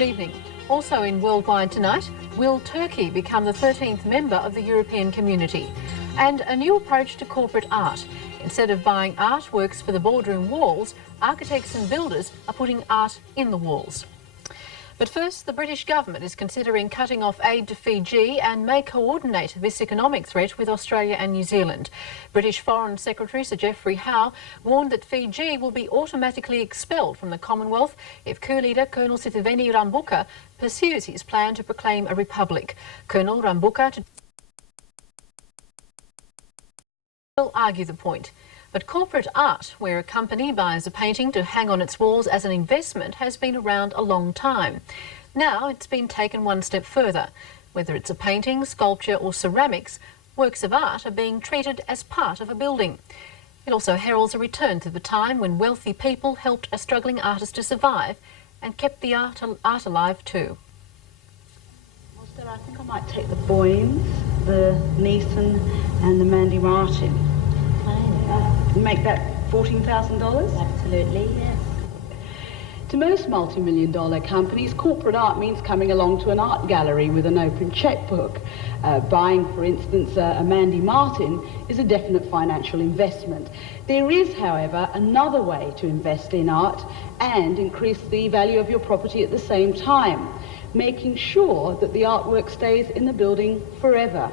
Good evening. Also in Worldwide tonight, will Turkey become the 13th member of the European community? And a new approach to corporate art. Instead of buying artworks for the boardroom walls, architects and builders are putting art in the walls. But first, the British government is considering cutting off aid to Fiji and may coordinate this economic threat with Australia and New Zealand. British Foreign Secretary Sir Geoffrey Howe warned that Fiji will be automatically expelled from the Commonwealth if coup leader Colonel Sitiveni Rabuka pursues his plan to proclaim a republic. Colonel Rabuka will argue the point. But corporate art, where a company buys a painting to hang on its walls as an investment, has been around a long time. Now it's been taken one step further. Whether it's a painting, sculpture or ceramics, works of art are being treated as part of a building. It also heralds a return to the time when wealthy people helped a struggling artist to survive and kept the art alive too. I think I might take the Boynes, the Neeson and the Mandy Martin. Make that $14,000? Absolutely, yes. To most multi-million-dollar companies, corporate art means coming along to an art gallery with an open checkbook. Buying, for instance, a Mandy Martin is a definite financial investment. There is, however, another way to invest in art and increase the value of your property at the same time, making sure that the artwork stays in the building forever.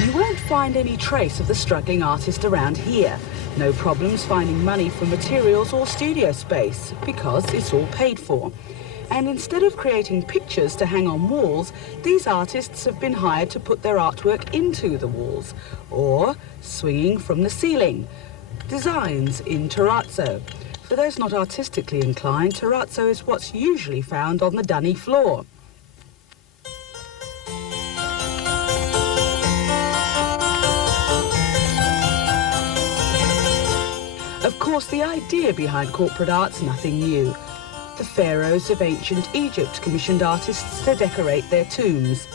You won't find any trace of the struggling artist around here. No problems finding money for materials or studio space, because it's all paid for. And instead of creating pictures to hang on walls, these artists have been hired to put their artwork into the walls, or swinging from the ceiling. Designs in terrazzo. For those not artistically inclined, terrazzo is what's usually found on the dunny floor. Of course, the idea behind corporate art's nothing new. The pharaohs of ancient Egypt commissioned artists to decorate their tombs.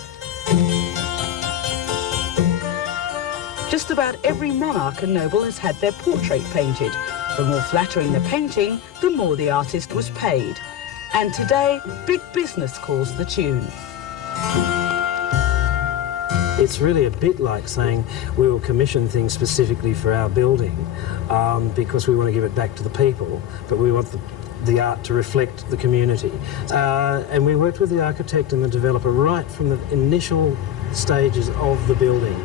Just about every monarch and noble has had their portrait painted. The more flattering the painting, the more the artist was paid. And today, big business calls the tune. It's really a bit like saying we will commission things specifically for our building because we want to give it back to the people, but we want the art to reflect the community. And we worked with the architect and the developer right from the initial stages of the building.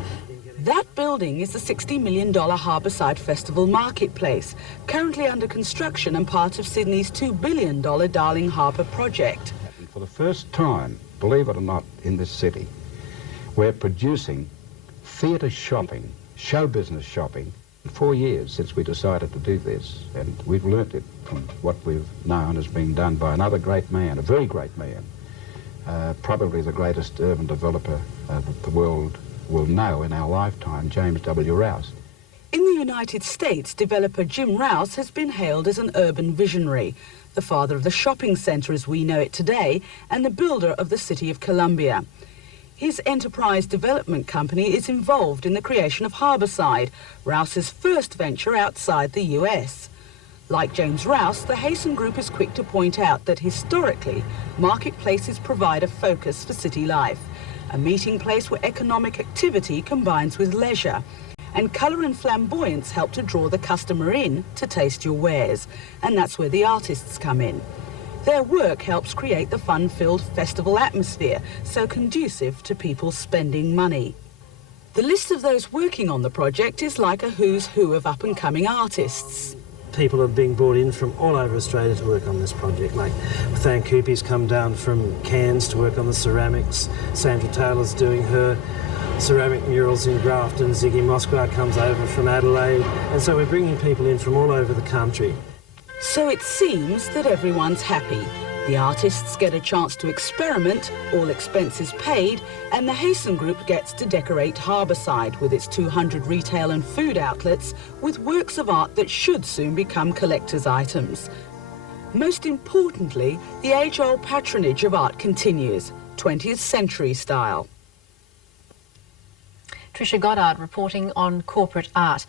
That building is the $60 million Harbourside Festival Marketplace, currently under construction and part of Sydney's $2 billion Darling Harbour project. For the first time, believe it or not, in this city, we're producing theatre shopping, show business shopping. 4 years since we decided to do this, and we've learnt it from what we've known as being done by another great man, a very great man, probably the greatest urban developer that the world will know in our lifetime, James W. Rouse. In the United States, developer Jim Rouse has been hailed as an urban visionary, the father of the shopping centre as we know it today, and the builder of the City of Columbia. His enterprise development company is involved in the creation of Harbourside, Rouse's first venture outside the US. Like James Rouse, the Hayson Group is quick to point out that historically, marketplaces provide a focus for city life, a meeting place where economic activity combines with leisure, and colour and flamboyance help to draw the customer in to taste your wares, and that's where the artists come in. Their work helps create the fun-filled festival atmosphere, so conducive to people spending money. The list of those working on the project is like a who's who of up-and-coming artists. People are being brought in from all over Australia to work on this project, like Thankupi's come down from Cairns to work on the ceramics, Sandra Taylor's doing her ceramic murals in Grafton, Ziggy Moskwa comes over from Adelaide, and so we're bringing people in from all over the country. So it seems that everyone's happy. The artists get a chance to experiment, all expenses paid, and the Hayson Group gets to decorate Harbourside with its 200 retail and food outlets with works of art that should soon become collector's items. Most importantly, the age-old patronage of art continues, 20th century style. Tricia Goddard reporting on corporate art.